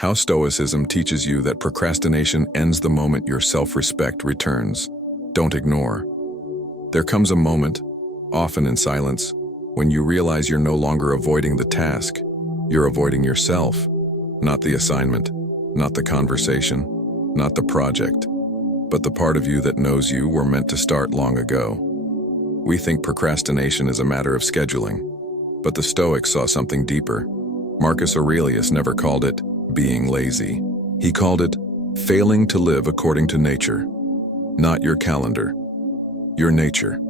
How Stoicism teaches you that procrastination ends the moment your self-respect returns. Don't ignore. There comes a moment, often in silence, when you realize you're no longer avoiding the task. You're avoiding yourself, not the assignment, not the conversation, not the project, but the part of you that knows you were meant to start long ago. We think procrastination is a matter of scheduling, but the Stoics saw something deeper. Marcus Aurelius never called it being lazy. He called it failing to live according to nature. Not your calendar, your nature.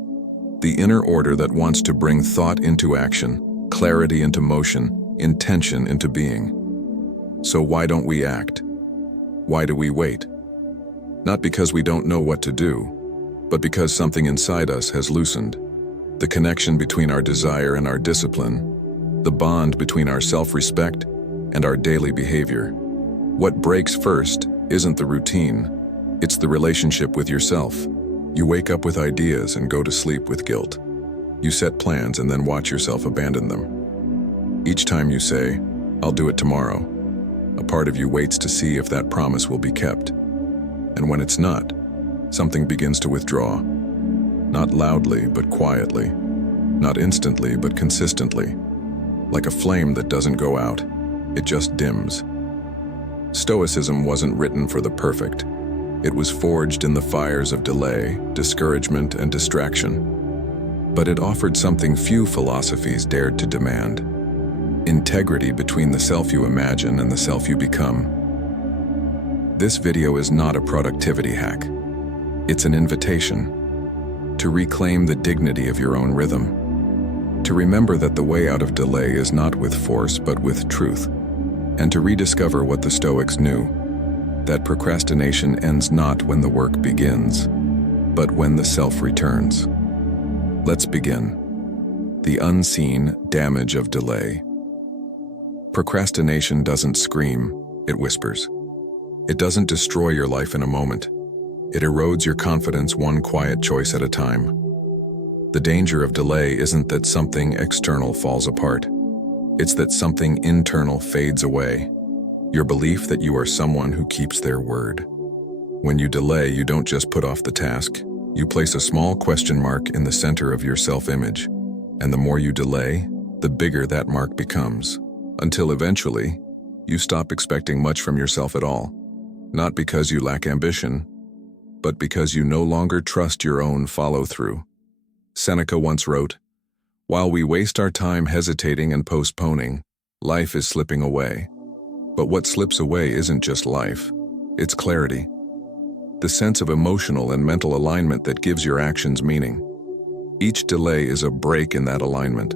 The inner order that wants to bring thought into action, clarity into motion, intention into being. So why don't we act? Why do we wait? Not because we don't know what to do, but because something inside us has loosened. The connection between our desire and our discipline, the bond between our self-respect and our daily behavior. What breaks first isn't the routine, it's the relationship with yourself. You wake up with ideas and go to sleep with guilt. You set plans and then watch yourself abandon them. Each time you say, "I'll do it tomorrow," a part of you waits to see if that promise will be kept. And when it's not, something begins to withdraw. Not loudly, but quietly. Not instantly, but consistently. Like a flame that doesn't go out, it just dims. Stoicism wasn't written for the perfect. It was forged in the fires of delay, discouragement, and distraction. But it offered something few philosophies dared to demand: integrity between the self you imagine and the self you become. This video is not a productivity hack. It's an invitation to reclaim the dignity of your own rhythm, to remember that the way out of delay is not with force but with truth, and to rediscover what the Stoics knew, that procrastination ends not when the work begins, but when the self returns. Let's begin. The unseen damage of delay. Procrastination doesn't scream, it whispers. It doesn't destroy your life in a moment. It erodes your confidence one quiet choice at a time. The danger of delay isn't that something external falls apart. It's that something internal fades away. Your belief that you are someone who keeps their word. When you delay, you don't just put off the task. You place a small question mark in the center of your self-image. And the more you delay, the bigger that mark becomes. Until eventually, you stop expecting much from yourself at all. Not because you lack ambition, but because you no longer trust your own follow-through. Seneca once wrote, "While we waste our time hesitating and postponing, life is slipping away. But what slips away isn't just life, it's clarity. The sense of emotional and mental alignment that gives your actions meaning. Each delay is a break in that alignment,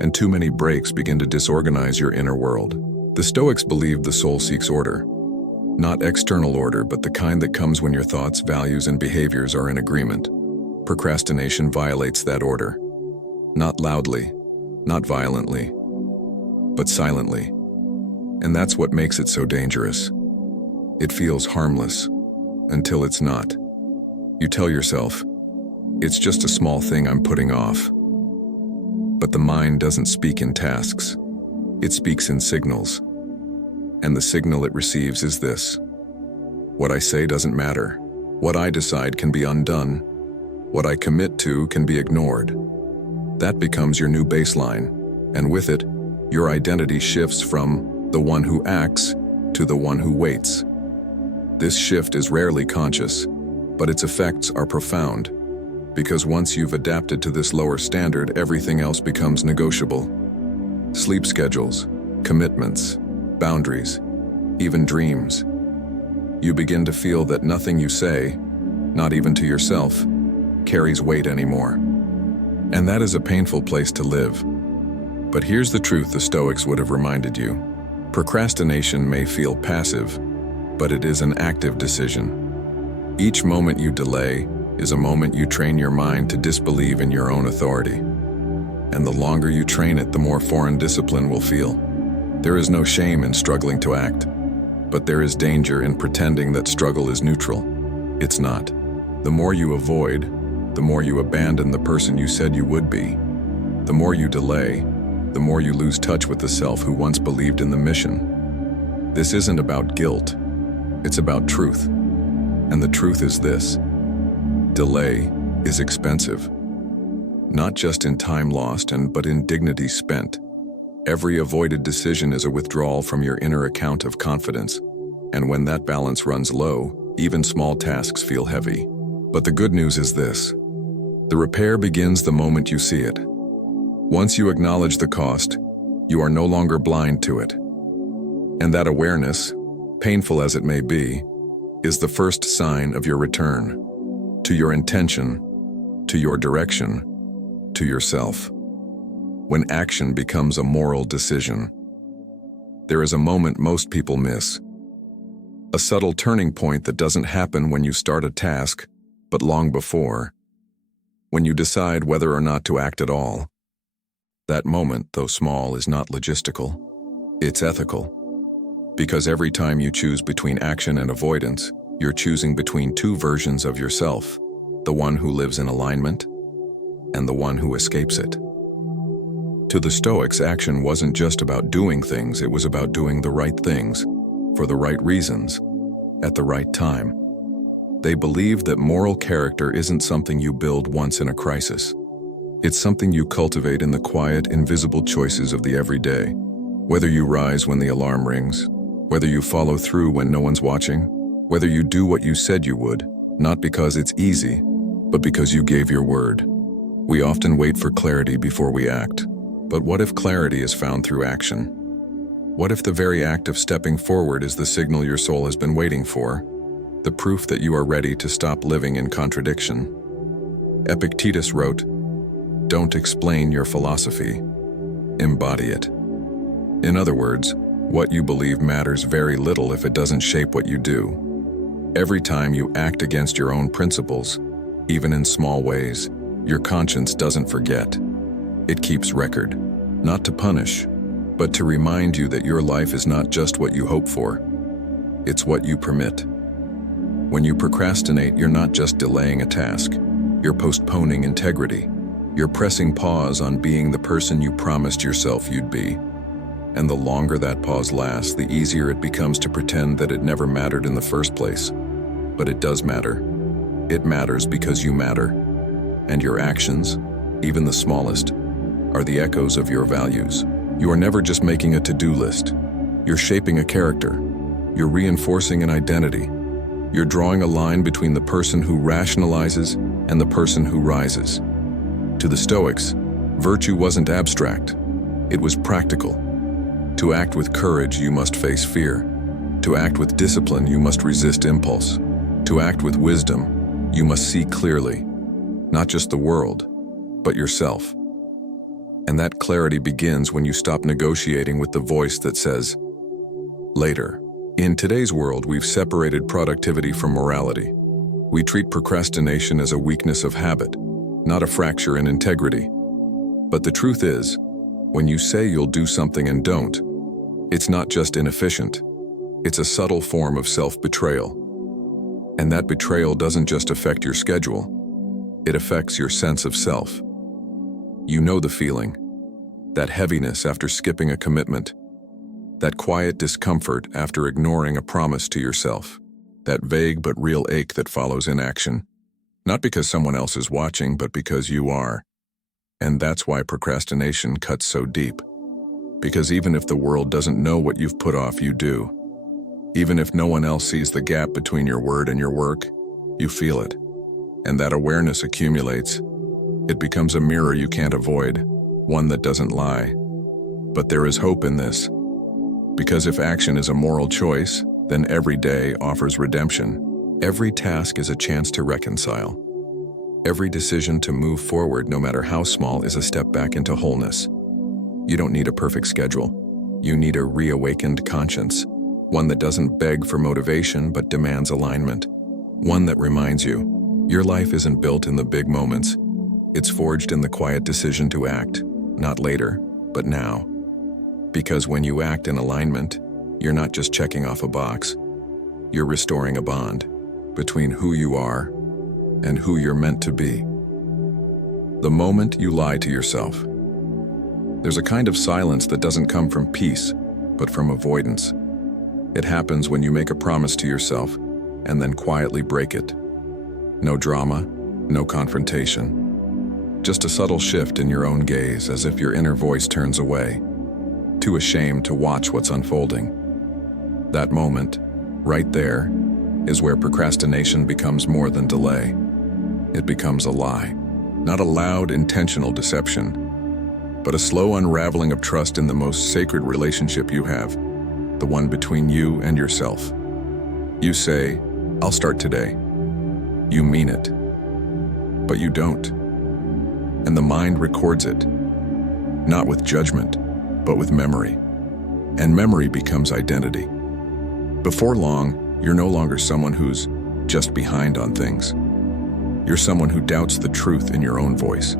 and too many breaks begin to disorganize your inner world." The Stoics believed the soul seeks order. Not external order, but the kind that comes when your thoughts, values, and behaviors are in agreement. Procrastination violates that order. Not loudly, not violently, but silently. And that's what makes it so dangerous. It feels harmless, until it's not. You tell yourself, it's just a small thing I'm putting off. But the mind doesn't speak in tasks. It speaks in signals. And the signal it receives is this: what I say doesn't matter. What I decide can be undone. What I commit to can be ignored. That becomes your new baseline, and with it, your identity shifts from the one who acts to the one who waits. This shift is rarely conscious, but its effects are profound, because once you've adapted to this lower standard, everything else becomes negotiable. Sleep schedules, commitments, boundaries, even dreams. You begin to feel that nothing you say, not even to yourself, carries weight anymore. And that is a painful place to live. But here's the truth the Stoics would have reminded you. Procrastination may feel passive, but it is an active decision. Each moment you delay is a moment you train your mind to disbelieve in your own authority. And the longer you train it, the more foreign discipline will feel. There is no shame in struggling to act, but there is danger in pretending that struggle is neutral. It's not. The more you avoid, the more you abandon the person you said you would be. The more you delay, the more you lose touch with the self who once believed in the mission. This isn't about guilt, it's about truth. And the truth is this: delay is expensive. Not just in time lost, but in dignity spent. Every avoided decision is a withdrawal from your inner account of confidence. And when that balance runs low, even small tasks feel heavy. But the good news is this: the repair begins the moment you see it. Once you acknowledge the cost, you are no longer blind to it. And that awareness, painful as it may be, is the first sign of your return to your intention, to your direction, to yourself. When action becomes a moral decision, there is a moment most people miss. A subtle turning point that doesn't happen when you start a task, but long before, when you decide whether or not to act at all. That moment, though small, is not logistical. It's ethical. Because every time you choose between action and avoidance, you're choosing between two versions of yourself: the one who lives in alignment and the one who escapes it. To the Stoics, action wasn't just about doing things, it was about doing the right things, for the right reasons, at the right time. They believed that moral character isn't something you build once in a crisis. It's something you cultivate in the quiet, invisible choices of the everyday. Whether you rise when the alarm rings, whether you follow through when no one's watching, whether you do what you said you would, not because it's easy, but because you gave your word. We often wait for clarity before we act. But what if clarity is found through action? What if the very act of stepping forward is the signal your soul has been waiting for? The proof that you are ready to stop living in contradiction. Epictetus wrote, "Don't explain your philosophy, embody it." In other words, what you believe matters very little if it doesn't shape what you do. Every time you act against your own principles, even in small ways, your conscience doesn't forget. It keeps record, not to punish, but to remind you that your life is not just what you hope for. It's what you permit. When you procrastinate, you're not just delaying a task. You're postponing integrity. You're pressing pause on being the person you promised yourself you'd be. And the longer that pause lasts, the easier it becomes to pretend that it never mattered in the first place. But it does matter. It matters because you matter. And your actions, even the smallest, are the echoes of your values. You are never just making a to-do list. You're shaping a character. You're reinforcing an identity. You're drawing a line between the person who rationalizes and the person who rises. To the Stoics, virtue wasn't abstract. It was practical. To act with courage, you must face fear. To act with discipline, you must resist impulse. To act with wisdom, you must see clearly, not just the world, but yourself. And that clarity begins when you stop negotiating with the voice that says, later. In today's world, we've separated productivity from morality. We treat procrastination as a weakness of habit, not a fracture in integrity. But the truth is, when you say you'll do something and don't, it's not just inefficient. It's a subtle form of self-betrayal. And that betrayal doesn't just affect your schedule. It affects your sense of self. You know the feeling, that heaviness after skipping a commitment, that quiet discomfort after ignoring a promise to yourself, that vague but real ache that follows inaction, not because someone else is watching, but because you are. And that's why procrastination cuts so deep. Because even if the world doesn't know what you've put off, you do. Even if no one else sees the gap between your word and your work, you feel it. And that awareness accumulates. It becomes a mirror you can't avoid, one that doesn't lie. But there is hope in this. Because if action is a moral choice, then every day offers redemption. Every task is a chance to reconcile. Every decision to move forward, no matter how small, is a step back into wholeness. You don't need a perfect schedule. You need a reawakened conscience, one that doesn't beg for motivation but demands alignment. One that reminds you, your life isn't built in the big moments. It's forged in the quiet decision to act, not later, but now. Because when you act in alignment, you're not just checking off a box. You're restoring a bond between who you are and who you're meant to be. The moment you lie to yourself, there's a kind of silence that doesn't come from peace, but from avoidance. It happens when you make a promise to yourself and then quietly break it. No drama, no confrontation. Just a subtle shift in your own gaze, as if your inner voice turns away, too ashamed to watch what's unfolding. That moment, right there, is where procrastination becomes more than delay. It becomes a lie. Not a loud, intentional deception, but a slow unraveling of trust in the most sacred relationship you have, the one between you and yourself. You say, "I'll start today." You mean it, but you don't. And the mind records it, not with judgment, but with memory. And memory becomes identity. Before long, you're no longer someone who's just behind on things. You're someone who doubts the truth in your own voice.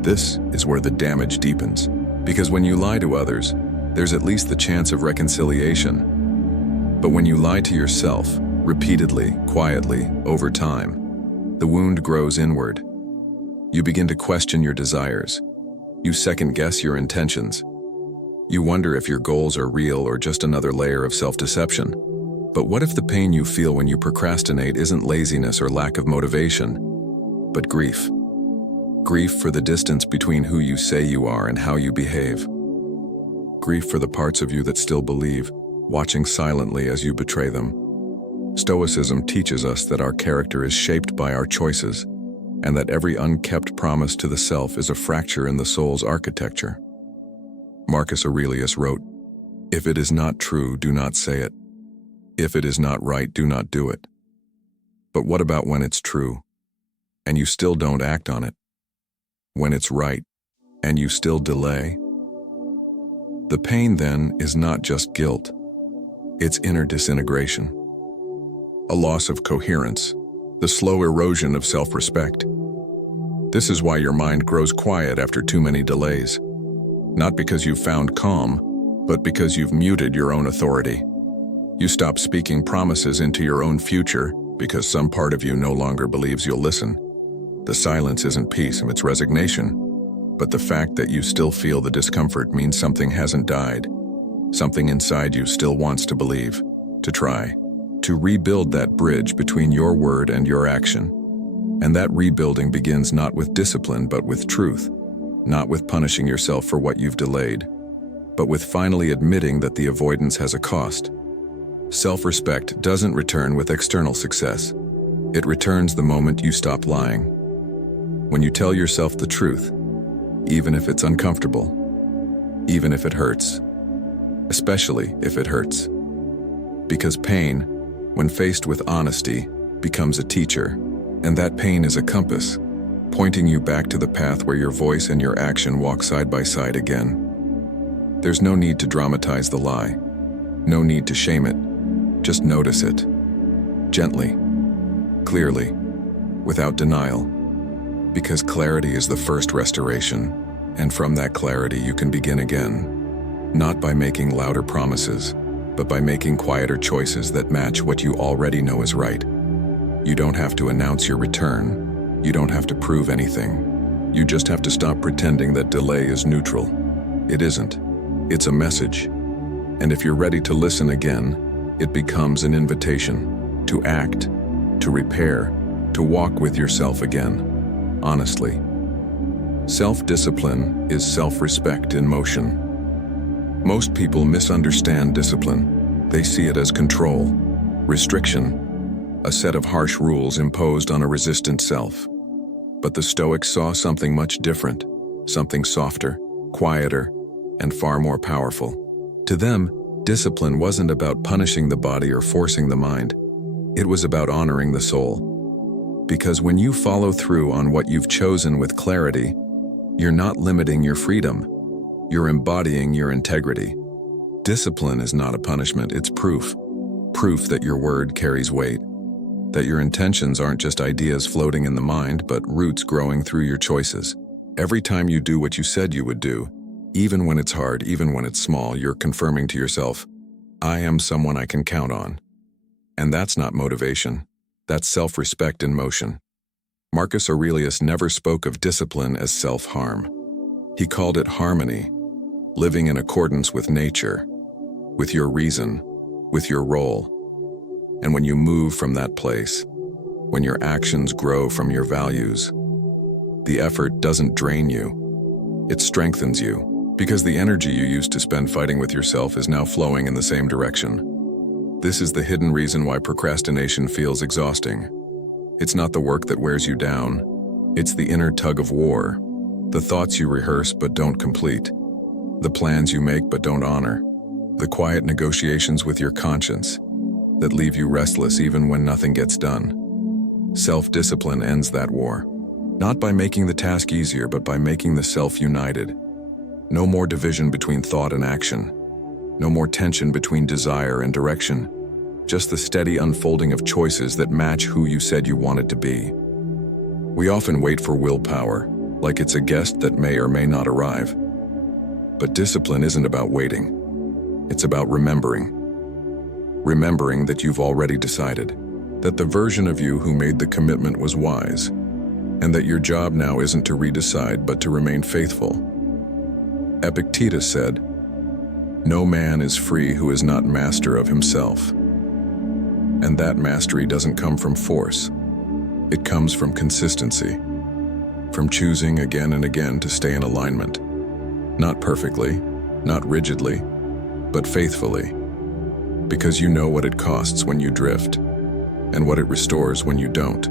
This is where the damage deepens, because when you lie to others, there's at least the chance of reconciliation. But when you lie to yourself, repeatedly, quietly, over time, the wound grows inward. You begin to question your desires. You second-guess your intentions. You wonder if your goals are real or just another layer of self-deception. But what if the pain you feel when you procrastinate isn't laziness or lack of motivation, but grief? Grief for the distance between who you say you are and how you behave. Grief for the parts of you that still believe, watching silently as you betray them. Stoicism teaches us that our character is shaped by our choices, and that every unkept promise to the self is a fracture in the soul's architecture. Marcus Aurelius wrote, "If it is not true, do not say it. If it is not right, do not do it." But what about when it's true, and you still don't act on it? When it's right, and you still delay? The pain then is not just guilt. It's inner disintegration. A loss of coherence, the slow erosion of self-respect. This is why your mind grows quiet after too many delays. Not because you've found calm, but because you've muted your own authority. You stop speaking promises into your own future because some part of you no longer believes you'll listen. The silence isn't peace, it's resignation. But the fact that you still feel the discomfort means something hasn't died. Something inside you still wants to believe, to try, to rebuild that bridge between your word and your action. And that rebuilding begins not with discipline, but with truth. Not with punishing yourself for what you've delayed, but with finally admitting that the avoidance has a cost. Self-respect doesn't return with external success. It returns the moment you stop lying. When you tell yourself the truth, even if it's uncomfortable, even if it hurts, especially if it hurts. Because pain, when faced with honesty, becomes a teacher, and that pain is a compass, pointing you back to the path where your voice and your action walk side by side again. There's no need to dramatize the lie, no need to shame it, just notice it. Gently, clearly, without denial, because clarity is the first restoration, and from that clarity you can begin again, not by making louder promises, but by making quieter choices that match what you already know is right. You don't have to announce your return. You don't have to prove anything. You just have to stop pretending that delay is neutral. It isn't. It's a message. And if you're ready to listen again, it becomes an invitation to act, to repair, to walk with yourself again, honestly. Self-discipline is self-respect in motion. Most people misunderstand discipline. They see it as control, restriction, a set of harsh rules imposed on a resistant self. But the Stoics saw something much different, something softer, quieter, and far more powerful. To them, discipline wasn't about punishing the body or forcing the mind. It was about honoring the soul. Because when you follow through on what you've chosen with clarity, you're not limiting your freedom. You're embodying your integrity. Discipline is not a punishment, it's proof. Proof that your word carries weight. That your intentions aren't just ideas floating in the mind, but roots growing through your choices. Every time you do what you said you would do, even when it's hard, even when it's small, you're confirming to yourself, I am someone I can count on. And that's not motivation. That's self-respect in motion. Marcus Aurelius never spoke of discipline as self-harm. He called it harmony, living in accordance with nature, with your reason, with your role. And when you move from that place, when your actions grow from your values, the effort doesn't drain you, it strengthens you, because the energy you used to spend fighting with yourself is now flowing in the same direction. This is the hidden reason why procrastination feels exhausting. It's not the work that wears you down, it's the inner tug of war, the thoughts you rehearse but don't complete, the plans you make but don't honor, the quiet negotiations with your conscience that leave you restless even when nothing gets done. Self-discipline ends that war, not by making the task easier, but by making the self united. No more division between thought and action. No more tension between desire and direction. Just the steady unfolding of choices that match who you said you wanted to be. We often wait for willpower, like it's a guest that may or may not arrive. But discipline isn't about waiting. It's about remembering. Remembering that you've already decided, that the version of you who made the commitment was wise, and that your job now isn't to redecide but to remain faithful. Epictetus said, "No man is free who is not master of himself." And that mastery doesn't come from force. It comes from consistency, from choosing again and again to stay in alignment. Not perfectly, not rigidly, but faithfully. Because you know what it costs when you drift, and what it restores when you don't.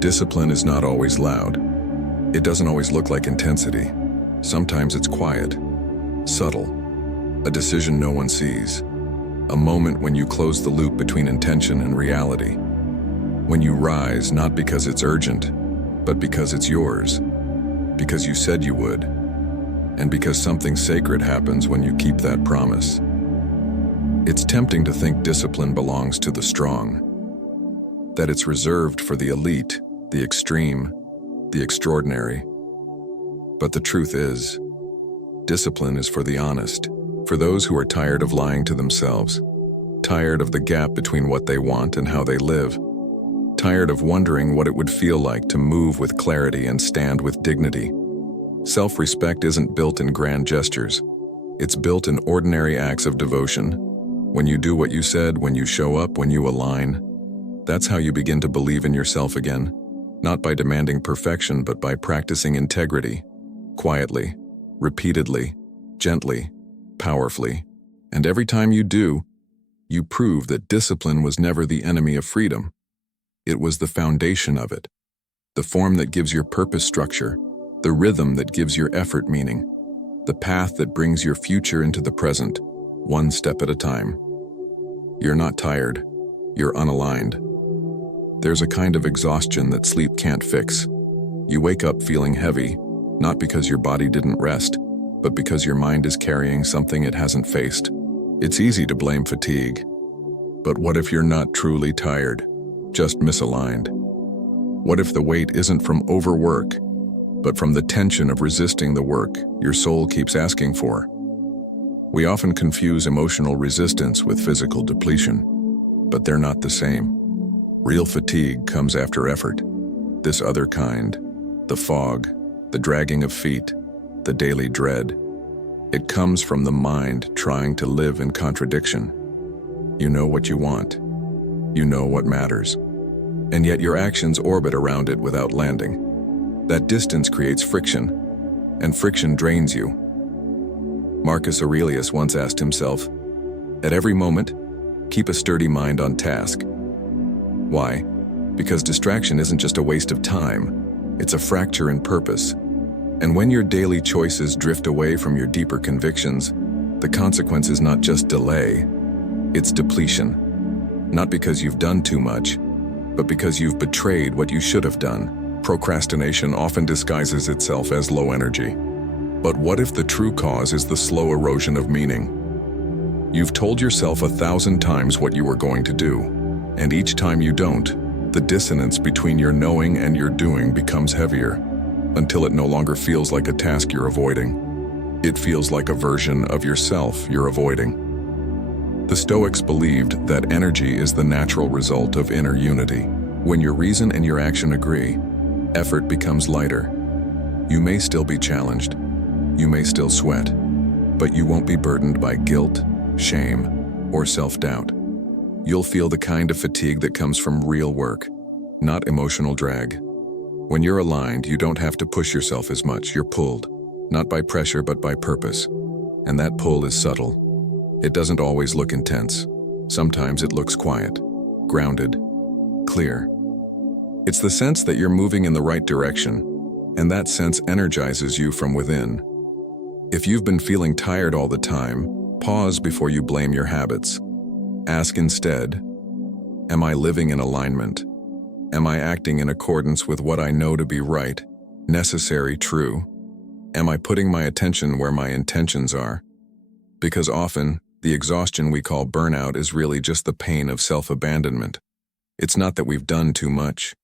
Discipline is not always loud. It doesn't always look like intensity. Sometimes it's quiet, subtle, a decision no one sees, a moment when you close the loop between intention and reality, when you rise not because it's urgent, but because it's yours, because you said you would, and because something sacred happens when you keep that promise. It's tempting to think discipline belongs to the strong, that it's reserved for the elite, the extreme, the extraordinary. But the truth is, discipline is for the honest, for those who are tired of lying to themselves, tired of the gap between what they want and how they live, tired of wondering what it would feel like to move with clarity and stand with dignity. Self-respect isn't built in grand gestures. It's built in ordinary acts of devotion. When you do what you said, when you show up, when you align, that's how you begin to believe in yourself again, not by demanding perfection, but by practicing integrity, quietly, repeatedly, gently, powerfully. And every time you do, you prove that discipline was never the enemy of freedom. It was the foundation of it, the form that gives your purpose structure, the rhythm that gives your effort meaning, the path that brings your future into the present, one step at a time. You're not tired, you're unaligned. There's a kind of exhaustion that sleep can't fix. You wake up feeling heavy, not because your body didn't rest, but because your mind is carrying something it hasn't faced. It's easy to blame fatigue. But what if you're not truly tired, just misaligned? What if the weight isn't from overwork, but from the tension of resisting the work your soul keeps asking for? We often confuse emotional resistance with physical depletion, but they're not the same. Real fatigue comes after effort. This other kind, the fog, the dragging of feet, the daily dread. It comes from the mind trying to live in contradiction. You know what you want. You know what matters. And yet your actions orbit around it without landing. That distance creates friction, and friction drains you. Marcus Aurelius once asked himself, "At every moment, keep a sturdy mind on task." Why? Because distraction isn't just a waste of time, it's a fracture in purpose. And when your daily choices drift away from your deeper convictions, the consequence is not just delay, it's depletion. Not because you've done too much, but because you've betrayed what you should have done. Procrastination often disguises itself as low energy. But what if the true cause is the slow erosion of meaning? You've told yourself 1,000 times what you were going to do, and each time you don't, the dissonance between your knowing and your doing becomes heavier, until it no longer feels like a task you're avoiding. It feels like a version of yourself you're avoiding. The Stoics believed that energy is the natural result of inner unity. When your reason and your action agree, effort becomes lighter. You may still be challenged, you may still sweat, but you won't be burdened by guilt, shame, or self-doubt. You'll feel the kind of fatigue that comes from real work, not emotional drag. When you're aligned, you don't have to push yourself as much. You're pulled, not by pressure but by purpose. And that pull is subtle. It doesn't always look intense. Sometimes it looks quiet, grounded, clear. It's the sense that you're moving in the right direction, and that sense energizes you from within. If you've been feeling tired all the time, pause before you blame your habits. Ask instead, am I living in alignment? Am I acting in accordance with what I know to be right, necessary, true? Am I putting my attention where my intentions are? Because often, the exhaustion we call burnout is really just the pain of self-abandonment. It's not that we've done too much.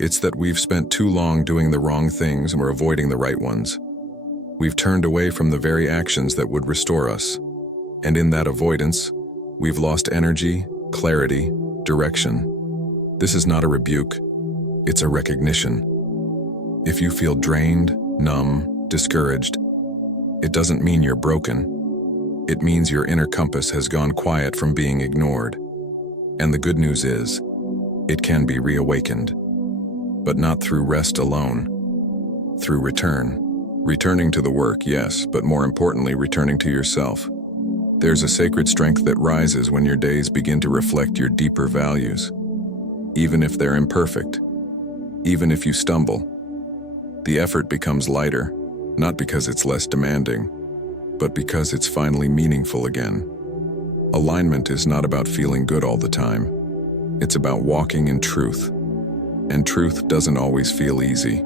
It's that we've spent too long doing the wrong things and we're avoiding the right ones. We've turned away from the very actions that would restore us. And in that avoidance, we've lost energy, clarity, direction. This is not a rebuke. It's a recognition. If you feel drained, numb, discouraged, it doesn't mean you're broken. It means your inner compass has gone quiet from being ignored. And the good news is, it can be reawakened. But not through rest alone. Through return. Returning to the work, yes, but more importantly, returning to yourself. There's a sacred strength that rises when your days begin to reflect your deeper values. Even if they're imperfect. Even if you stumble. The effort becomes lighter, not because it's less demanding, but because it's finally meaningful again. Alignment is not about feeling good all the time. It's about walking in truth. And truth doesn't always feel easy,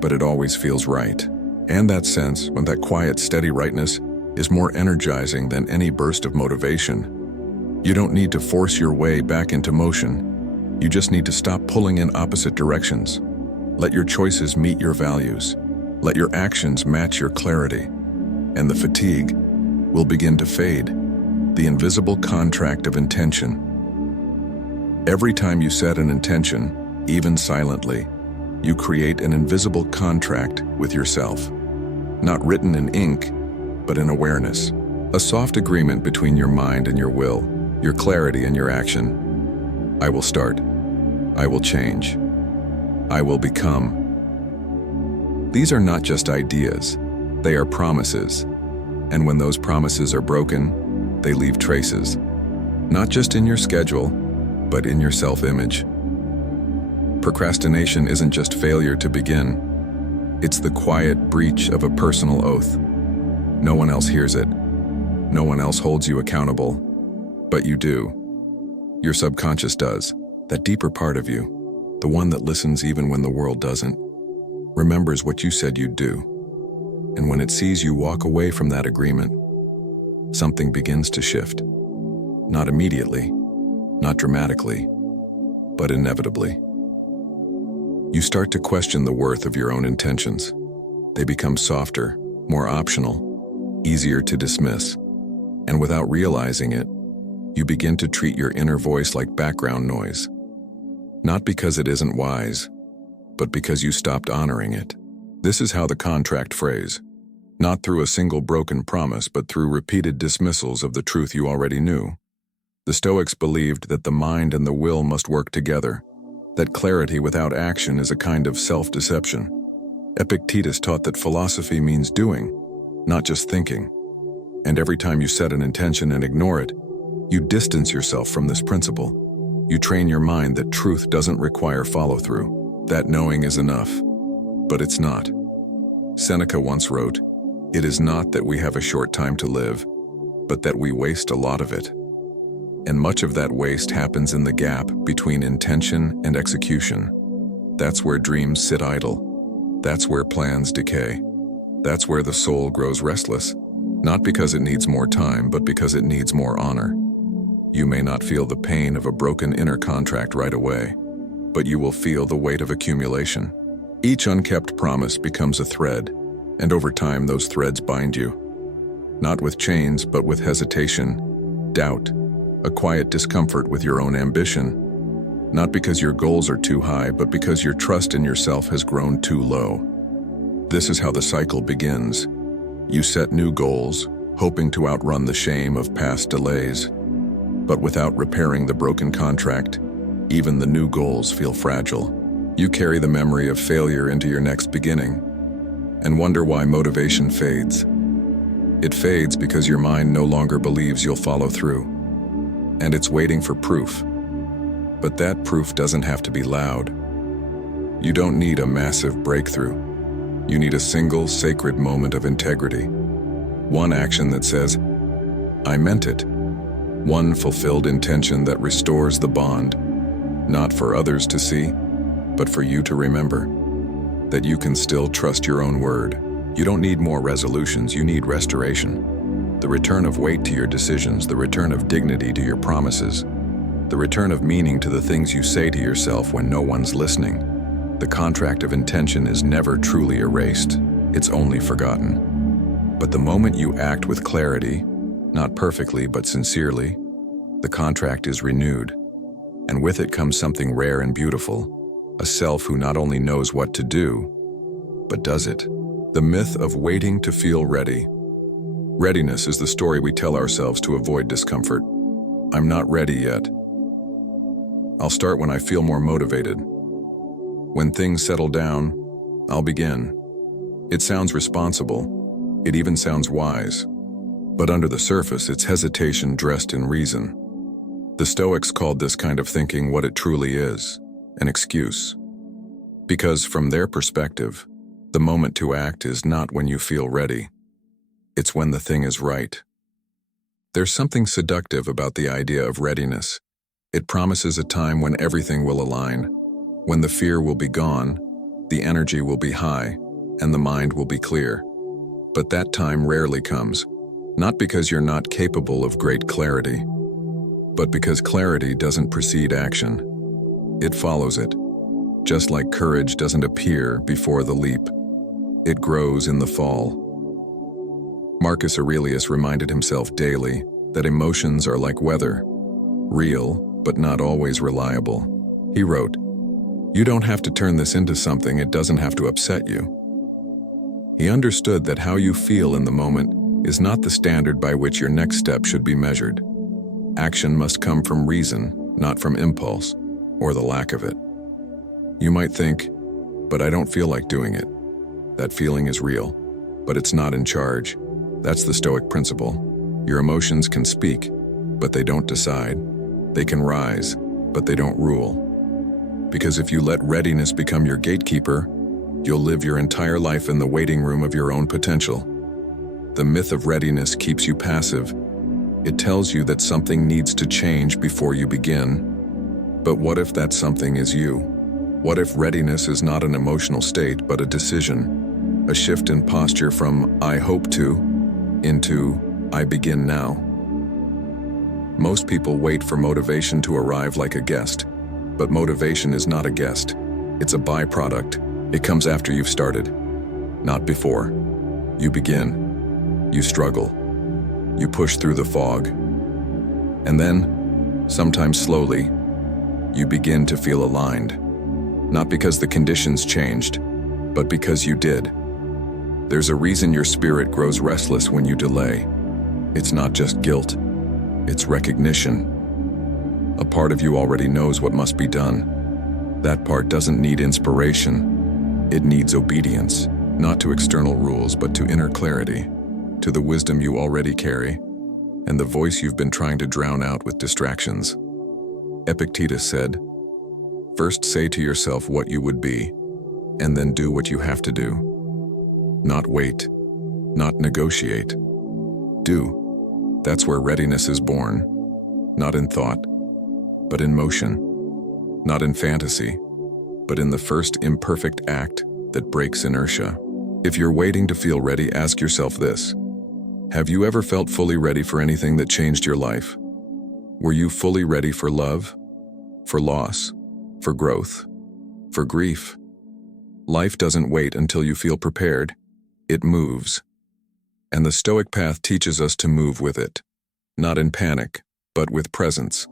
but it always feels right. And that sense, when that quiet, steady rightness, is more energizing than any burst of motivation. You don't need to force your way back into motion. You just need to stop pulling in opposite directions. Let your choices meet your values. Let your actions match your clarity. And the fatigue will begin to fade. The invisible contract of intention. Every time you set an intention, even silently, you create an invisible contract with yourself. Not written in ink, but in awareness. A soft agreement between your mind and your will, your clarity and your action. I will start. I will change. I will become. These are not just ideas. They are promises. And when those promises are broken, they leave traces. Not just in your schedule, but in your self-image. Procrastination isn't just failure to begin. It's the quiet breach of a personal oath. No one else hears it. No one else holds you accountable. But you do. Your subconscious does. That deeper part of you, the one that listens even when the world doesn't, remembers what you said you'd do. And when it sees you walk away from that agreement, something begins to shift. Not immediately, not dramatically, but inevitably. You start to question the worth of your own intentions. They become softer, more optional, easier to dismiss. And without realizing it, you begin to treat your inner voice like background noise. Not because it isn't wise, but because you stopped honoring it. This is how the contract phrase. Not through a single broken promise, but through repeated dismissals of the truth you already knew. The Stoics believed that the mind and the will must work together, that clarity without action is a kind of self-deception. Epictetus taught that philosophy means doing, not just thinking. And every time you set an intention and ignore it, you distance yourself from this principle. You train your mind that truth doesn't require follow-through, that knowing is enough. But it's not. Seneca once wrote, "It is not that we have a short time to live, but that we waste a lot of it." And much of that waste happens in the gap between intention and execution. That's where dreams sit idle. That's where plans decay. That's where the soul grows restless, not because it needs more time, but because it needs more honor. You may not feel the pain of a broken inner contract right away, but you will feel the weight of accumulation. Each unkept promise becomes a thread, and over time those threads bind you. Not with chains, but with hesitation, doubt, a quiet discomfort with your own ambition. Not because your goals are too high, but because your trust in yourself has grown too low. This is how the cycle begins. You set new goals, hoping to outrun the shame of past delays. But without repairing the broken contract, even the new goals feel fragile. You carry the memory of failure into your next beginning and wonder why motivation fades. It fades because your mind no longer believes you'll follow through, and it's waiting for proof. But that proof doesn't have to be loud. You don't need a massive breakthrough. You need a single sacred moment of integrity. One action that says, "I meant it." One fulfilled intention that restores the bond, not for others to see, but for you to remember that you can still trust your own word. You don't need more resolutions, you need restoration. The return of weight to your decisions, the return of dignity to your promises, the return of meaning to the things you say to yourself when no one's listening. The contract of intention is never truly erased, it's only forgotten. But the moment you act with clarity, not perfectly but sincerely, the contract is renewed. And with it comes something rare and beautiful, a self who not only knows what to do, but does it. The myth of waiting to feel ready. Readiness is the story we tell ourselves to avoid discomfort. I'm not ready yet. I'll start when I feel more motivated. When things settle down, I'll begin. It sounds responsible. It even sounds wise. But under the surface, it's hesitation dressed in reason. The Stoics called this kind of thinking what it truly is, an excuse. Because from their perspective, the moment to act is not when you feel ready. It's when the thing is right. There's something seductive about the idea of readiness. It promises a time when everything will align, when the fear will be gone, the energy will be high, and the mind will be clear. But that time rarely comes, not because you're not capable of great clarity, but because clarity doesn't precede action. It follows it. Just like courage doesn't appear before the leap, it grows in the fall. Marcus Aurelius reminded himself daily that emotions are like weather, real but not always reliable. He wrote, "You don't have to turn this into something, it doesn't have to upset you." He understood that how you feel in the moment is not the standard by which your next step should be measured. Action must come from reason, not from impulse, or the lack of it. You might think, "But I don't feel like doing it." That feeling is real, but it's not in charge. That's the Stoic principle. Your emotions can speak, but they don't decide. They can rise, but they don't rule. Because if you let readiness become your gatekeeper, you'll live your entire life in the waiting room of your own potential. The myth of readiness keeps you passive. It tells you that something needs to change before you begin. But what if that something is you? What if readiness is not an emotional state, but a decision? A shift in posture from "I hope to" into "I begin now." Most people wait for motivation to arrive like a guest, but motivation is not a guest. It's a byproduct. It comes after you've started, not before. You begin. You struggle. You push through the fog. And then, sometimes slowly, you begin to feel aligned. Not because the conditions changed, but because you did. There's a reason your spirit grows restless when you delay. It's not just guilt, it's recognition. A part of you already knows what must be done. That part doesn't need inspiration. It needs obedience, not to external rules, but to inner clarity, to the wisdom you already carry, and the voice you've been trying to drown out with distractions. Epictetus said, "First say to yourself what you would be, and then do what you have to do. Not wait, not negotiate. Do. That's where readiness is born, not in thought, but in motion. Not in fantasy, but in the first imperfect act that breaks inertia." If you're waiting to feel ready, ask yourself this. Have you ever felt fully ready for anything that changed your life? Were you fully ready for love, for loss, for growth, for grief? Life doesn't wait until you feel prepared. It moves. And the Stoic path teaches us to move with it, not in panic, but with presence.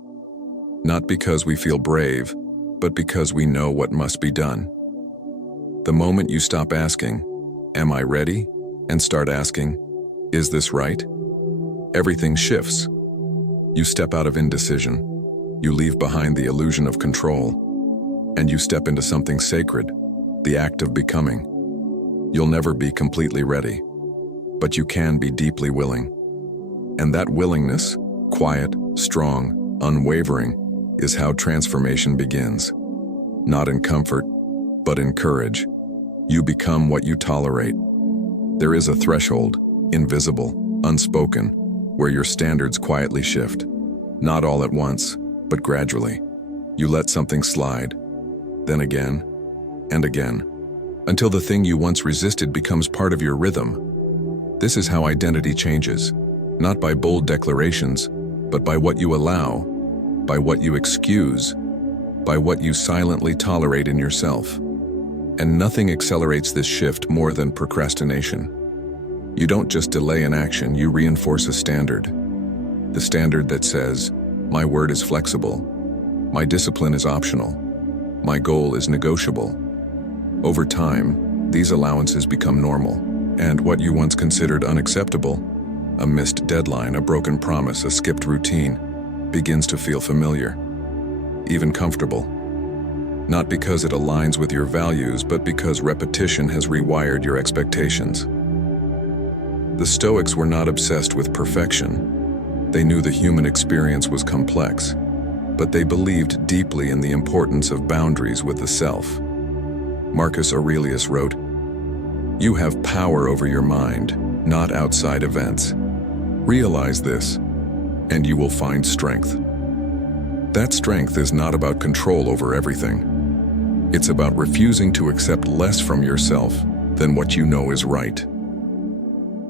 Not because we feel brave, but because we know what must be done. The moment you stop asking, "Am I ready?" and start asking, "Is this right?" everything shifts. You step out of indecision. You leave behind the illusion of control. And you step into something sacred, the act of becoming. You'll never be completely ready, but you can be deeply willing. And that willingness, quiet, strong, unwavering, is how transformation begins. Not in comfort, but in courage. You become what you tolerate. There is a threshold, invisible, unspoken, where your standards quietly shift. Not all at once, but gradually. You let something slide, then again, and again, until the thing you once resisted becomes part of your rhythm. This is how identity changes, not by bold declarations, but by what you allow, by what you excuse, by what you silently tolerate in yourself. And nothing accelerates this shift more than procrastination. You don't just delay an action, you reinforce a standard. The standard that says, my word is flexible, my discipline is optional, my goal is negotiable. Over time, these allowances become normal, and what you once considered unacceptable, a missed deadline, a broken promise, a skipped routine, begins to feel familiar, even comfortable. Not because it aligns with your values, but because repetition has rewired your expectations. The Stoics were not obsessed with perfection. They knew the human experience was complex, but they believed deeply in the importance of boundaries with the self. Marcus Aurelius wrote, "You have power over your mind, not outside events. Realize this, and you will find strength." That strength is not about control over everything. It's about refusing to accept less from yourself than what you know is right.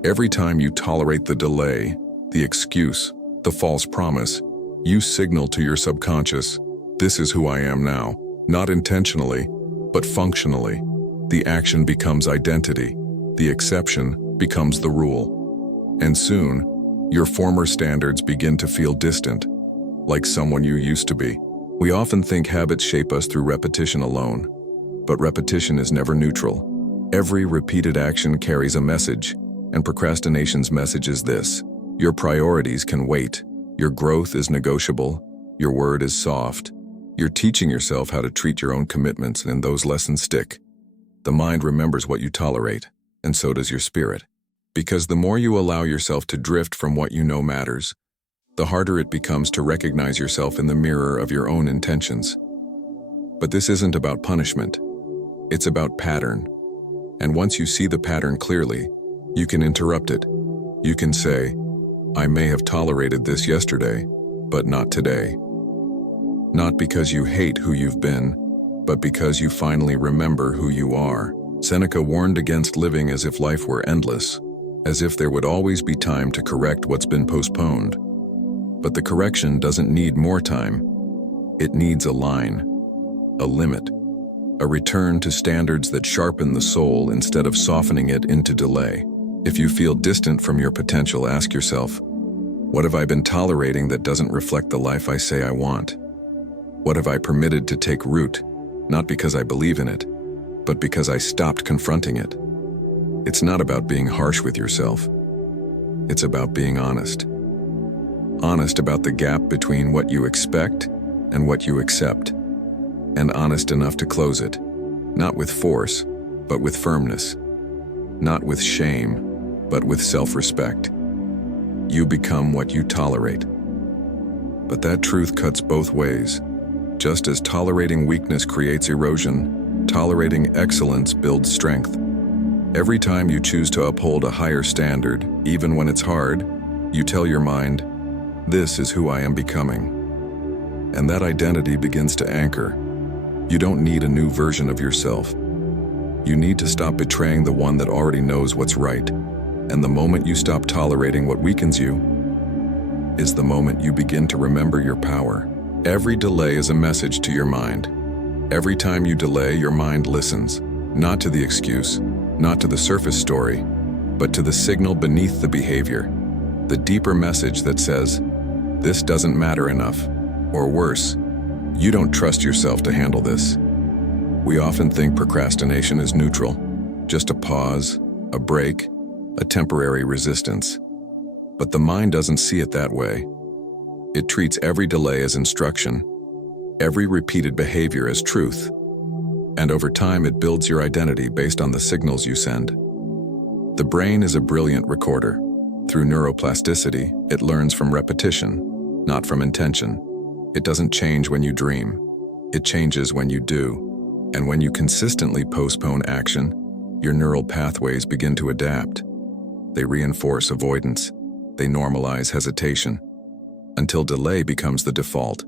Every time you tolerate the delay, the excuse, the false promise, you signal to your subconscious, this is who I am now, not intentionally, but functionally. The action becomes identity, the exception becomes the rule. And soon, your former standards begin to feel distant, like someone you used to be. We often think habits shape us through repetition alone, but repetition is never neutral. Every repeated action carries a message, and procrastination's message is this: your priorities can wait, your growth is negotiable, your word is soft. You're teaching yourself how to treat your own commitments, and those lessons stick. The mind remembers what you tolerate, and so does your spirit. Because the more you allow yourself to drift from what you know matters, the harder it becomes to recognize yourself in the mirror of your own intentions. But this isn't about punishment. It's about pattern. And once you see the pattern clearly, you can interrupt it. You can say, I may have tolerated this yesterday, but not today. Not because you hate who you've been, but because you finally remember who you are. Seneca warned against living as if life were endless, as if there would always be time to correct what's been postponed. But the correction doesn't need more time. It needs a line, a limit, a return to standards that sharpen the soul instead of softening it into delay. If you feel distant from your potential, ask yourself, what have I been tolerating that doesn't reflect the life I say I want? What have I permitted to take root, not because I believe in it, but because I stopped confronting it? It's not about being harsh with yourself. It's about being honest. Honest about the gap between what you expect and what you accept, and honest enough to close it, not with force, but with firmness, not with shame, but with self-respect. You become what you tolerate. But that truth cuts both ways. Just as tolerating weakness creates erosion, tolerating excellence builds strength. Every time you choose to uphold a higher standard, even when it's hard, you tell your mind, this is who I am becoming. And that identity begins to anchor. You don't need a new version of yourself. You need to stop betraying the one that already knows what's right. And the moment you stop tolerating what weakens you is the moment you begin to remember your power. Every delay is a message to your mind. Every time you delay, your mind listens, not to the excuse, not to the surface story, but to the signal beneath the behavior, the deeper message that says, this doesn't matter enough, or worse, you don't trust yourself to handle this. We often think procrastination is neutral, just a pause, a break, a temporary resistance. But the mind doesn't see it that way. It treats every delay as instruction, every repeated behavior as truth, and over time it builds your identity based on the signals you send. The brain is a brilliant recorder. Through neuroplasticity, it learns from repetition, not from intention. It doesn't change when you dream. It changes when you do. And when you consistently postpone action, your neural pathways begin to adapt. They reinforce avoidance. They normalize hesitation, until delay becomes the default,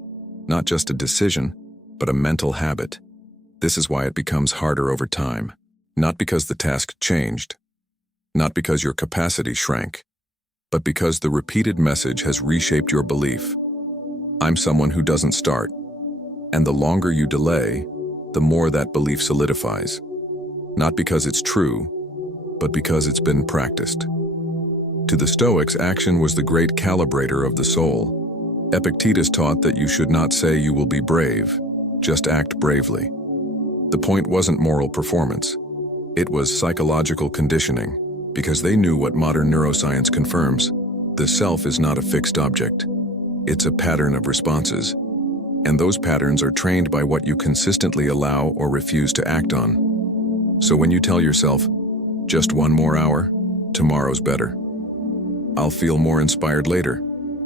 not just a decision, but a mental habit. This is why it becomes harder over time, not because the task changed, not because your capacity shrank, but because the repeated message has reshaped your belief. I'm someone who doesn't start. And the longer you delay, the more that belief solidifies. Not because it's true, but because it's been practiced. To the Stoics, action was the great calibrator of the soul. Epictetus taught that you should not say you will be brave, just act bravely. The point wasn't moral performance. It was psychological conditioning, because they knew what modern neuroscience confirms. The self is not a fixed object. It's a pattern of responses. And those patterns are trained by what you consistently allow or refuse to act on. So when you tell yourself, just one more hour, tomorrow's better. I'll feel more inspired later.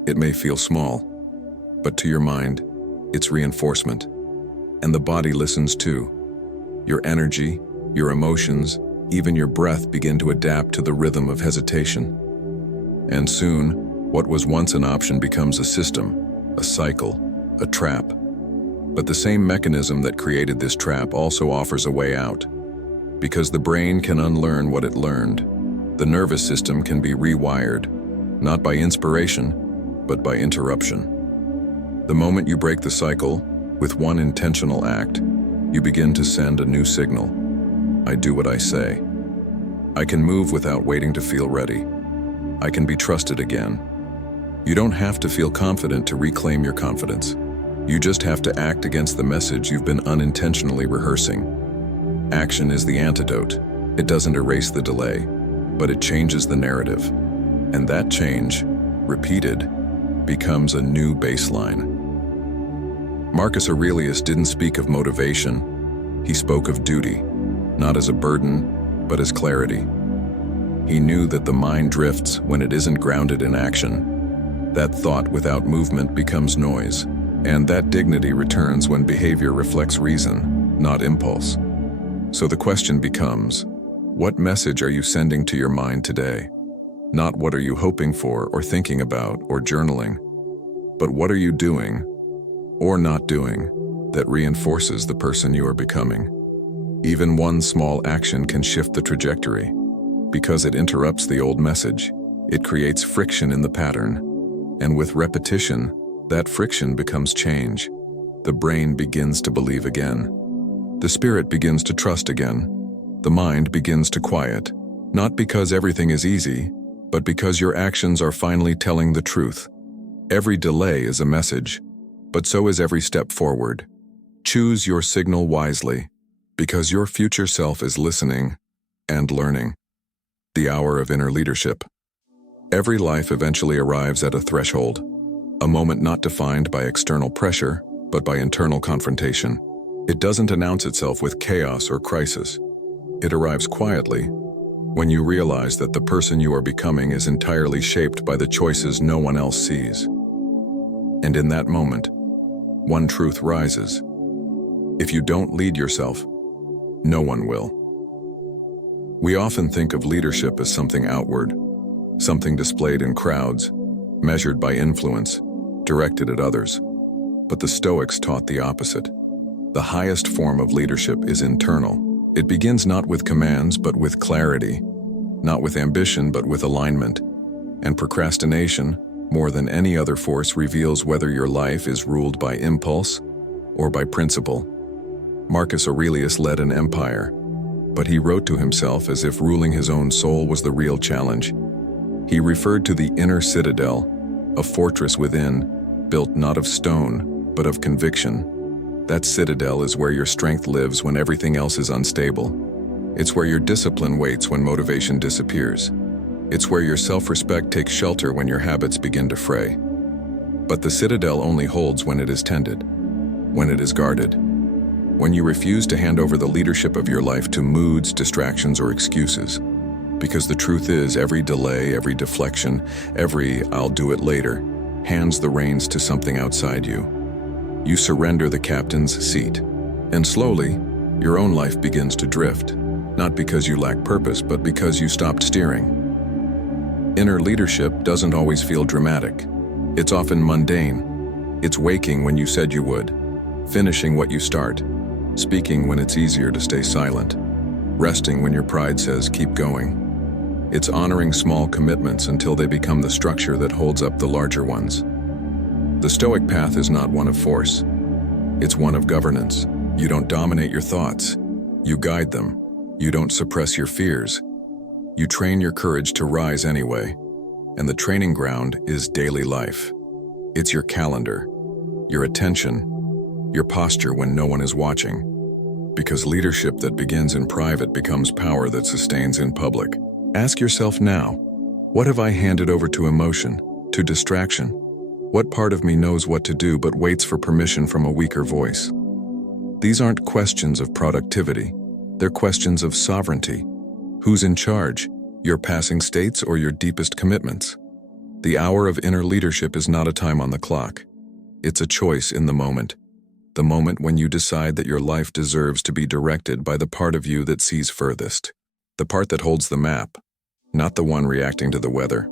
It may feel small, but to your mind, it's reinforcement. And the body listens too. Your energy, your emotions, even your breath begin to adapt to the rhythm of hesitation. And soon, what was once an option becomes a system, a cycle, a trap. But the same mechanism that created this trap also offers a way out. Because the brain can unlearn what it learned, the nervous system can be rewired, not by inspiration, but by interruption. The moment you break the cycle, with one intentional act, you begin to send a new signal. I do what I say. I can move without waiting to feel ready. I can be trusted again. You don't have to feel confident to reclaim your confidence. You just have to act against the message you've been unintentionally rehearsing. Action is the antidote. It doesn't erase the delay, but it changes the narrative. And that change, repeated, becomes a new baseline. Marcus Aurelius didn't speak of motivation. He spoke of duty, not as a burden, but as clarity. He knew that the mind drifts when it isn't grounded in action. That thought without movement becomes noise, and that dignity returns when behavior reflects reason, not impulse. So the question becomes, what message are you sending to your mind today? Not what are you hoping for or thinking about or journaling, but what are you doing or not doing that reinforces the person you are becoming? Even one small action can shift the trajectory. Because it interrupts the old message, it creates friction in the pattern. And with repetition, that friction becomes change. The brain begins to believe again. The spirit begins to trust again. The mind begins to quiet, not because everything is easy, but because your actions are finally telling the truth. Every delay is a message, but so is every step forward. Choose your signal wisely, because your future self is listening and learning. The hour of inner leadership. Every life eventually arrives at a threshold, a moment not defined by external pressure, but by internal confrontation. It doesn't announce itself with chaos or crisis. It arrives quietly, when you realize that the person you are becoming is entirely shaped by the choices no one else sees. And in that moment, one truth rises. If you don't lead yourself, no one will. We often think of leadership as something outward, something displayed in crowds, measured by influence, directed at others. But the Stoics taught the opposite. The highest form of leadership is internal. It begins not with commands, but with clarity, not with ambition, but with alignment. And procrastination, more than any other force, reveals whether your life is ruled by impulse or by principle. Marcus Aurelius led an empire, but he wrote to himself as if ruling his own soul was the real challenge. He referred to the inner citadel, a fortress within, built not of stone, but of conviction. That citadel is where your strength lives when everything else is unstable. It's where your discipline waits when motivation disappears. It's where your self-respect takes shelter when your habits begin to fray. But the citadel only holds when it is tended, when it is guarded, when you refuse to hand over the leadership of your life to moods, distractions, or excuses. Because the truth is, every delay, every deflection, every "I'll do it later" hands the reins to something outside you. You surrender the captain's seat, and slowly, your own life begins to drift, not because you lack purpose, but because you stopped steering. Inner leadership doesn't always feel dramatic. It's often mundane. It's waking when you said you would, finishing what you start, speaking when it's easier to stay silent, resting when your pride says keep going. It's honoring small commitments until they become the structure that holds up the larger ones. The Stoic path is not one of force. It's one of governance. You don't dominate your thoughts. You guide them. You don't suppress your fears. You train your courage to rise anyway. And the training ground is daily life. It's your calendar, your attention, your posture when no one is watching. Because leadership that begins in private becomes power that sustains in public. Ask yourself now, what have I handed over to emotion, to distraction? What part of me knows what to do but waits for permission from a weaker voice? These aren't questions of productivity. They're questions of sovereignty. Who's in charge? Your passing states or your deepest commitments? The hour of inner leadership is not a time on the clock. It's a choice in the moment when you decide that your life deserves to be directed by the part of you that sees furthest, the part that holds the map, not the one reacting to the weather.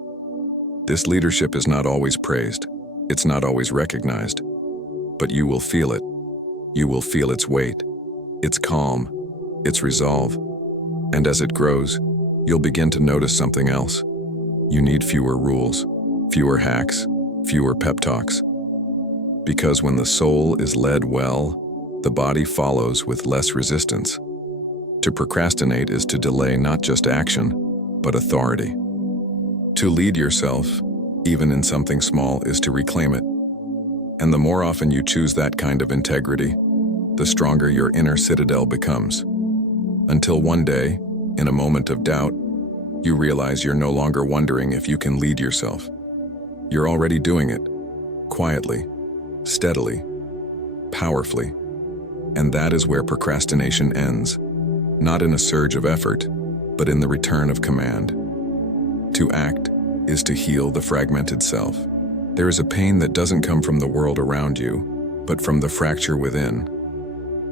This leadership is not always praised. It's not always recognized. But you will feel it. You will feel its weight, its calm, its resolve. And as it grows, you'll begin to notice something else. You need fewer rules, fewer hacks, fewer pep talks. Because when the soul is led well, the body follows with less resistance. To procrastinate is to delay not just action, but authority. To lead yourself, even in something small, is to reclaim it. And the more often you choose that kind of integrity, the stronger your inner citadel becomes. Until one day, in a moment of doubt, you realize you're no longer wondering if you can lead yourself. You're already doing it, quietly, steadily, powerfully. And that is where procrastination ends, not in a surge of effort, but in the return of command. To act is to heal the fragmented self. There is a pain that doesn't come from the world around you, but from the fracture within.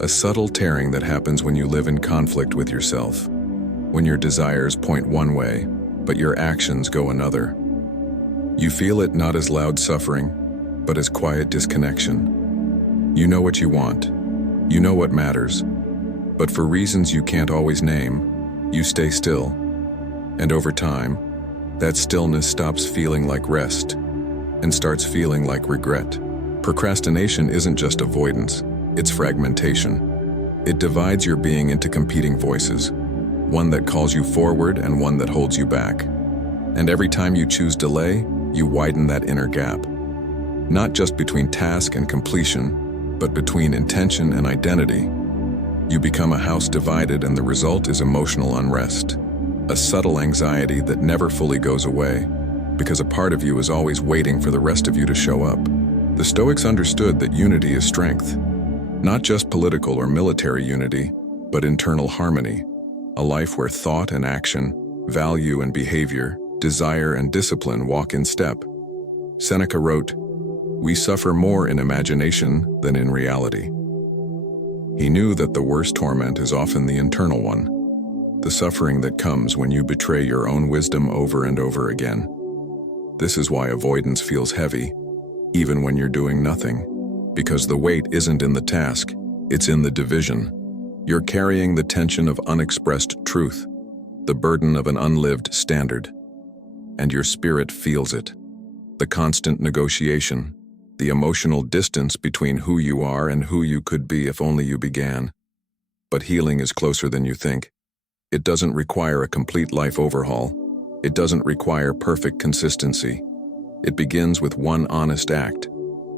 A subtle tearing that happens when you live in conflict with yourself, when your desires point one way, but your actions go another. You feel it not as loud suffering, but as quiet disconnection. You know what you want. You know what matters. But for reasons you can't always name, you stay still. And over time, that stillness stops feeling like rest and starts feeling like regret. Procrastination isn't just avoidance, it's fragmentation. It divides your being into competing voices, one that calls you forward and one that holds you back. And every time you choose delay, you widen that inner gap. Not just between task and completion, but between intention and identity. You become a house divided, and the result is emotional unrest, a subtle anxiety that never fully goes away, because a part of you is always waiting for the rest of you to show up. The Stoics understood that unity is strength, not just political or military unity, but internal harmony, a life where thought and action, value and behavior, desire and discipline walk in step. Seneca wrote, "We suffer more in imagination than in reality." He knew that the worst torment is often the internal one, the suffering that comes when you betray your own wisdom over and over again. This is why avoidance feels heavy, even when you're doing nothing, because the weight isn't in the task, it's in the division. You're carrying the tension of unexpressed truth, the burden of an unlived standard, and your spirit feels it. The constant negotiation, the emotional distance between who you are and who you could be if only you began. But healing is closer than you think. It doesn't require a complete life overhaul. It doesn't require perfect consistency. It begins with one honest act,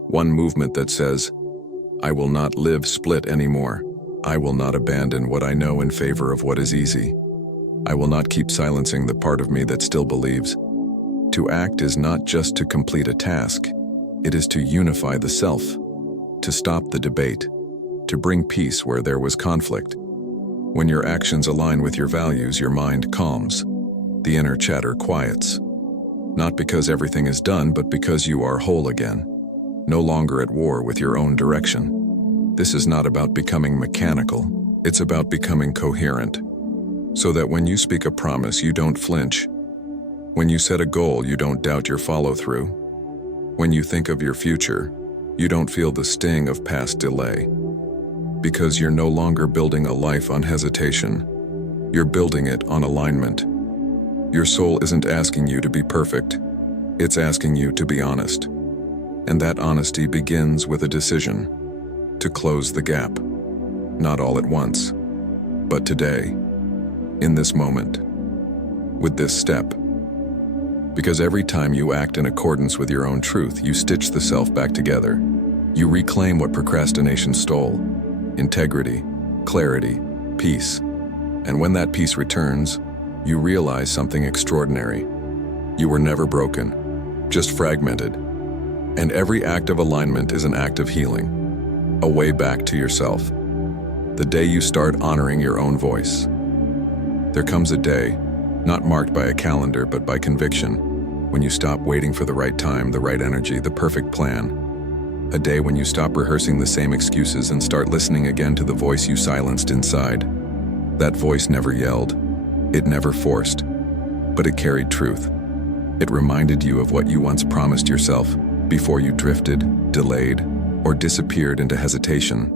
one movement that says, "I will not live split anymore. I will not abandon what I know in favor of what is easy. I will not keep silencing the part of me that still believes." To act is not just to complete a task. It is to unify the self, to stop the debate, to bring peace where there was conflict. When your actions align with your values, your mind calms. The inner chatter quiets. Not because everything is done, but because you are whole again, no longer at war with your own direction. This is not about becoming mechanical, it's about becoming coherent. So that when you speak a promise, you don't flinch. When you set a goal, you don't doubt your follow-through. When you think of your future, you don't feel the sting of past delay. Because you're no longer building a life on hesitation. You're building it on alignment. Your soul isn't asking you to be perfect. It's asking you to be honest. And that honesty begins with a decision to close the gap. Not all at once, but today, in this moment, with this step. Because every time you act in accordance with your own truth, you stitch the self back together. You reclaim what procrastination stole: integrity, clarity, peace. And when that peace returns, you realize something extraordinary. You were never broken, just fragmented. And every act of alignment is an act of healing, a way back to yourself. The day you start honoring your own voice. There comes a day, not marked by a calendar but by conviction, when you stop waiting for the right time, the right energy, the perfect plan. A day when you stop rehearsing the same excuses and start listening again to the voice you silenced inside. That voice never yelled. It never forced. But it carried truth. It reminded you of what you once promised yourself before you drifted, delayed, or disappeared into hesitation.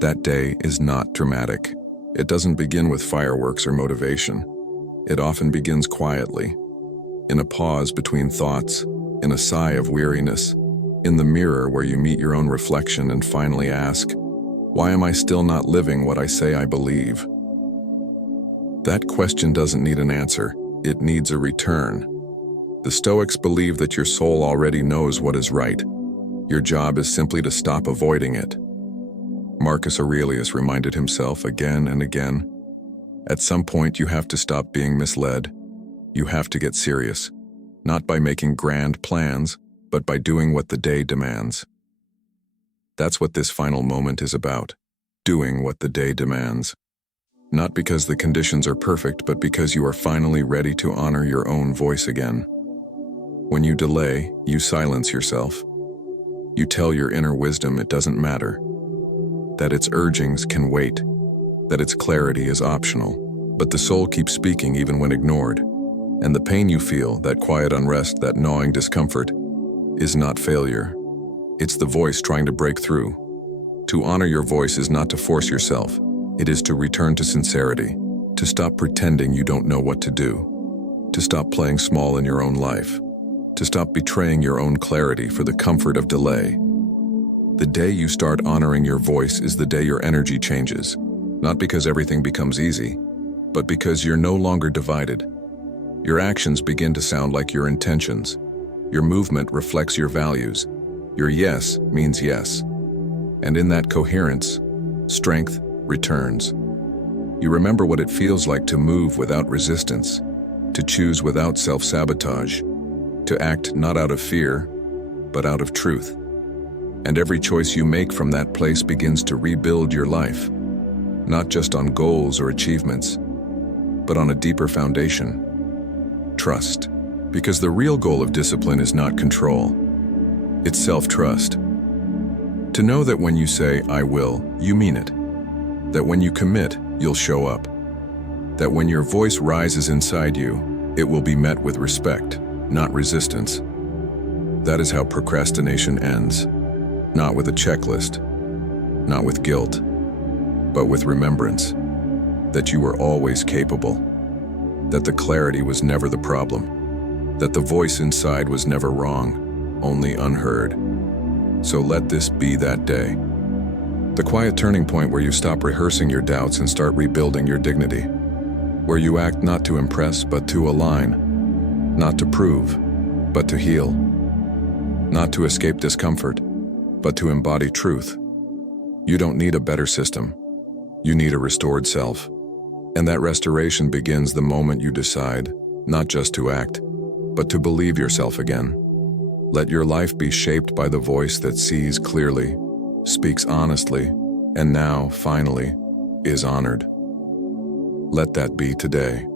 That day is not dramatic. It doesn't begin with fireworks or motivation. It often begins quietly, in a pause between thoughts, in a sigh of weariness, in the mirror where you meet your own reflection and finally ask, why am I still not living what I say I believe? That question doesn't need an answer, it needs a return. The Stoics believe that your soul already knows what is right. Your job is simply to stop avoiding it. Marcus Aurelius reminded himself again and again, at some point you have to stop being misled. You have to get serious, not by making grand plans, but by doing what the day demands. That's what this final moment is about, doing what the day demands. Not because the conditions are perfect, but because you are finally ready to honor your own voice again. When you delay, you silence yourself. You tell your inner wisdom it doesn't matter, that its urgings can wait, that its clarity is optional, but the soul keeps speaking even when ignored. And the pain you feel, that quiet unrest, that gnawing discomfort, is not failure. It's the voice trying to break through. To honor your voice is not to force yourself. It is to return to sincerity, to stop pretending you don't know what to do, to stop playing small in your own life, to stop betraying your own clarity for the comfort of delay. The day you start honoring your voice is the day your energy changes, not because everything becomes easy, but because you're no longer divided. Your actions begin to sound like your intentions. Your movement reflects your values. Your yes means yes. And in that coherence, strength returns. You remember what it feels like to move without resistance, to choose without self-sabotage, to act not out of fear, but out of truth. And every choice you make from that place begins to rebuild your life, not just on goals or achievements, but on a deeper foundation: trust. Because the real goal of discipline is not control, it's self-trust. To know that when you say, I will, you mean it. That when you commit, you'll show up. That when your voice rises inside you, it will be met with respect, not resistance. That is how procrastination ends. Not with a checklist, not with guilt, but with remembrance. That you were always capable. That the clarity was never the problem. That the voice inside was never wrong, only unheard. So let this be that day. The quiet turning point where you stop rehearsing your doubts and start rebuilding your dignity. Where you act not to impress, but to align. Not to prove, but to heal. Not to escape discomfort, but to embody truth. You don't need a better system. You need a restored self. And that restoration begins the moment you decide, not just to act, but to believe yourself again. Let your life be shaped by the voice that sees clearly, speaks honestly, and now, finally, is honored. Let that be today.